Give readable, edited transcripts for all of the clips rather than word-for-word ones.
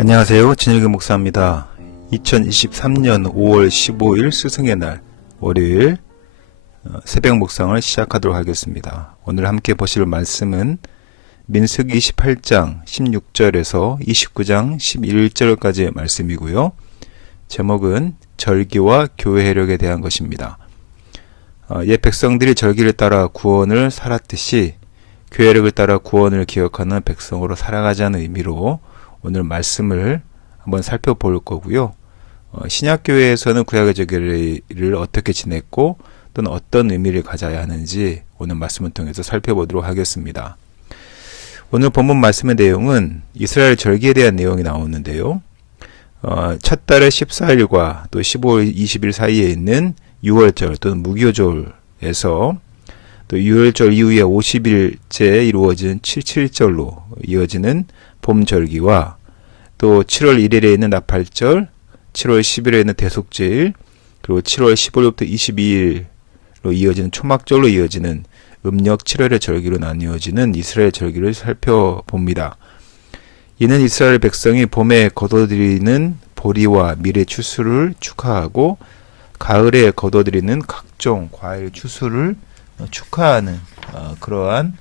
안녕하세요. 진일규 목사입니다. 2023년 5월 15일 스승의 날 월요일 새벽 묵상을 시작하도록 하겠습니다. 오늘 함께 보실 말씀은 민수기 28장 16절에서 29장 11절까지의 말씀이고요. 제목은 절기와 교회력에 대한 것입니다. 옛 백성들이 절기를 따라 구원을 살았듯이 교회력을 따라 구원을 기억하는 백성으로 살아가자는 의미로 오늘 말씀을 한번 살펴볼 거고요. 신약교회에서는 구약의 절기를 어떻게 지냈고 또는 어떤 의미를 가져야 하는지 오늘 말씀을 통해서 살펴보도록 하겠습니다. 오늘 본문 말씀의 내용은 이스라엘 절기에 대한 내용이 나오는데요. 첫 달의 14일과 또 15일 20일 사이에 있는 6월절 또는 무교절에서 또 6월절 이후에 50일째 이루어진 77절로 이어지는 봄절기와 또 7월 1일에 있는 나팔절, 7월 10일에 있는 대속제일, 그리고 7월 15일부터 22일로 이어지는 초막절로 이어지는 음력 7월의 절기로 나뉘어지는 이스라엘 절기를 살펴봅니다. 이는 이스라엘 백성이 봄에 거둬들이는 보리와 밀의 추수를 축하하고 가을에 거둬들이는 각종 과일 추수를 축하하는 그러한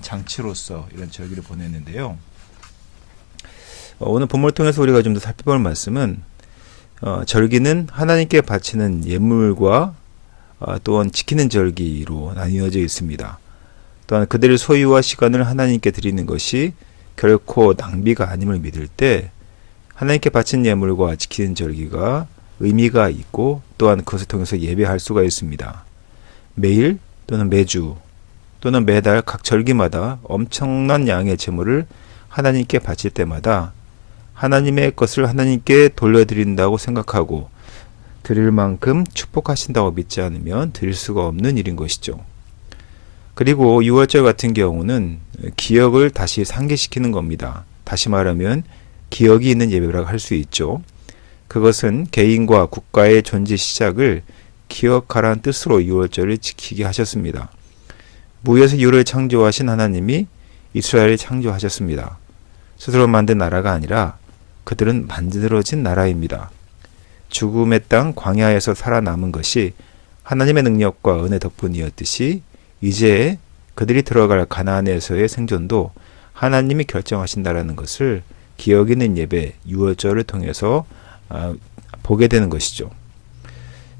장치로서 이런 절기를 보냈는데요. 오늘 본문을 통해서 우리가 좀 더 살펴볼 말씀은 절기는 하나님께 바치는 예물과 또한 지키는 절기로 나뉘어져 있습니다. 또한 그들의 소유와 시간을 하나님께 드리는 것이 결코 낭비가 아님을 믿을 때 하나님께 바친 예물과 지키는 절기가 의미가 있고 또한 그것을 통해서 예배할 수가 있습니다. 매일 또는 매주 또는 매달 각 절기마다 엄청난 양의 제물을 하나님께 바칠 때마다 하나님의 것을 하나님께 돌려드린다고 생각하고 드릴 만큼 축복하신다고 믿지 않으면 드릴 수가 없는 일인 것이죠. 그리고 6월절 같은 경우는 기억을 다시 상기시키는 겁니다. 다시 말하면 기억이 있는 예배라고 할 수 있죠. 그것은 개인과 국가의 존재 시작을 기억하라는 뜻으로 6월절을 지키게 하셨습니다. 무에서 유를 창조하신 하나님이 이스라엘을 창조하셨습니다. 스스로 만든 나라가 아니라 그들은 만들어진 나라입니다. 죽음의 땅 광야에서 살아남은 것이 하나님의 능력과 은혜 덕분이었듯이 이제 그들이 들어갈 가나안에서의 생존도 하나님이 결정하신다라는 것을 기억 있는 예배 6월절을 통해서 보게 되는 것이죠.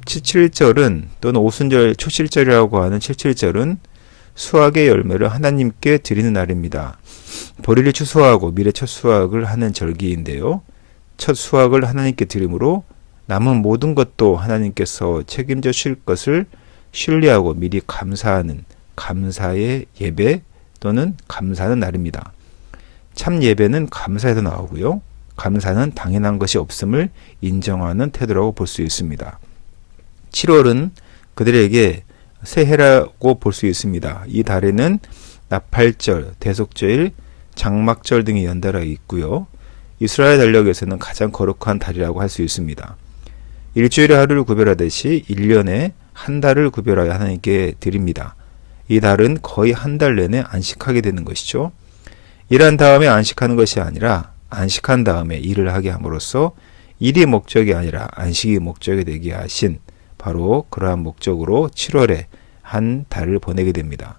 77절은 또는 오순절 초실절이라고 하는 77절은 수확의 열매를 하나님께 드리는 날입니다. 보리를 추수하고 밀의 첫 수확을 하는 절기인데요. 첫 수확을 하나님께 드림으로 남은 모든 것도 하나님께서 책임져 주실 것을 신뢰하고 미리 감사하는 감사의 예배 또는 감사하는 날입니다. 참 예배는 감사에서 나오고요. 감사는 당연한 것이 없음을 인정하는 태도라고 볼 수 있습니다. 7월은 그들에게 새해라고 볼 수 있습니다. 이 달에는 나팔절, 대속제일, 장막절 등이 연달아 있고요. 이스라엘 달력에서는 가장 거룩한 달이라고 할 수 있습니다. 일주일에 하루를 구별하듯이 1년에 한 달을 구별하여 하나님께 드립니다. 이 달은 거의 한 달 내내 안식하게 되는 것이죠. 일한 다음에 안식하는 것이 아니라 안식한 다음에 일을 하게 함으로써 일이 목적이 아니라 안식이 목적이 되게 하신 바로 그러한 목적으로 7월에 한 달을 보내게 됩니다.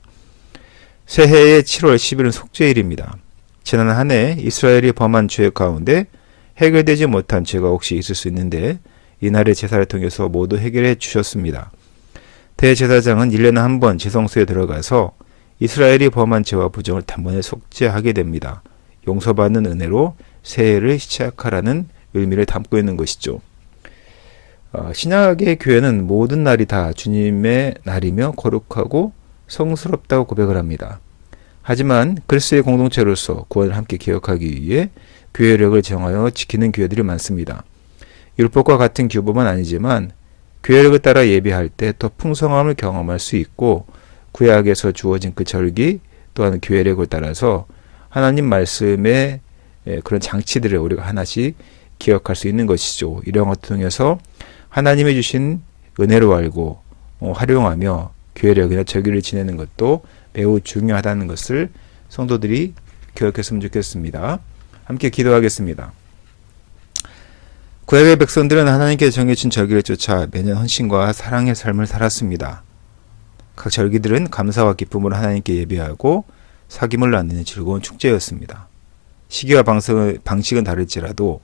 새해의 7월 10일은 속죄일입니다. 지난 한 해 이스라엘이 범한 죄 가운데 해결되지 못한 죄가 혹시 있을 수 있는데 이날의 제사를 통해서 모두 해결해 주셨습니다. 대제사장은 1년에 한 번 지성소에 들어가서 이스라엘이 범한 죄와 부정을 단번에 속죄하게 됩니다. 용서받는 은혜로 새해를 시작하라는 의미를 담고 있는 것이죠. 신약의 교회는 모든 날이 다 주님의 날이며 거룩하고 성스럽다고 고백을 합니다. 하지만 그리스도의 공동체로서 구원을 함께 기억하기 위해 교회력을 정하여 지키는 교회들이 많습니다. 율법과 같은 규범은 아니지만 교회력을 따라 예배할 때 더 풍성함을 경험할 수 있고 구약에서 주어진 그 절기 또한 교회력을 따라서 하나님 말씀의 그런 장치들을 우리가 하나씩 기억할 수 있는 것이죠. 이런 것을 통해서 하나님이 주신 은혜로 알고 활용하며 교회력이나 절기를 지내는 것도 매우 중요하다는 것을 성도들이 기억했으면 좋겠습니다. 함께 기도하겠습니다. 구약의 백성들은 하나님께서 정해준 절기를 쫓아 매년 헌신과 사랑의 삶을 살았습니다. 각 절기들은 감사와 기쁨으로 하나님께 예배하고 사귐을 나누는 즐거운 축제였습니다. 시기와 방식은 다를지라도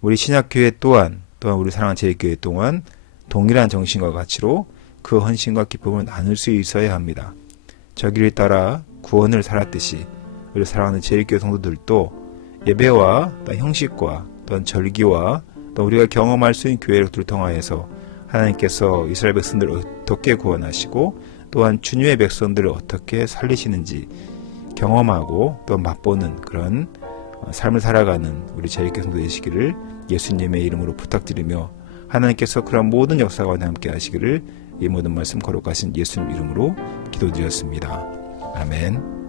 우리 신약교회 또한 우리 사랑하는 제일교회 또한 동일한 정신과 가치로 그 헌신과 기쁨을 나눌 수 있어야 합니다. 절기를 따라 구원을 살았듯이 우리 사랑하는 제일교회 성도들도 예배와 또 형식과 또한 절기와 또 우리가 경험할 수 있는 교회를 통하여서 하나님께서 이스라엘 백성들을 어떻게 구원하시고 또한 주님의 백성들을 어떻게 살리시는지 경험하고 또 맛보는 그런 삶을 살아가는 우리 제일교회 성도 되시기를 예수님의 이름으로 부탁드리며 하나님께서 그런 모든 역사와 함께 하시기를 이 모든 말씀 거룩하신 예수님 이름으로 기도드렸습니다. 아멘.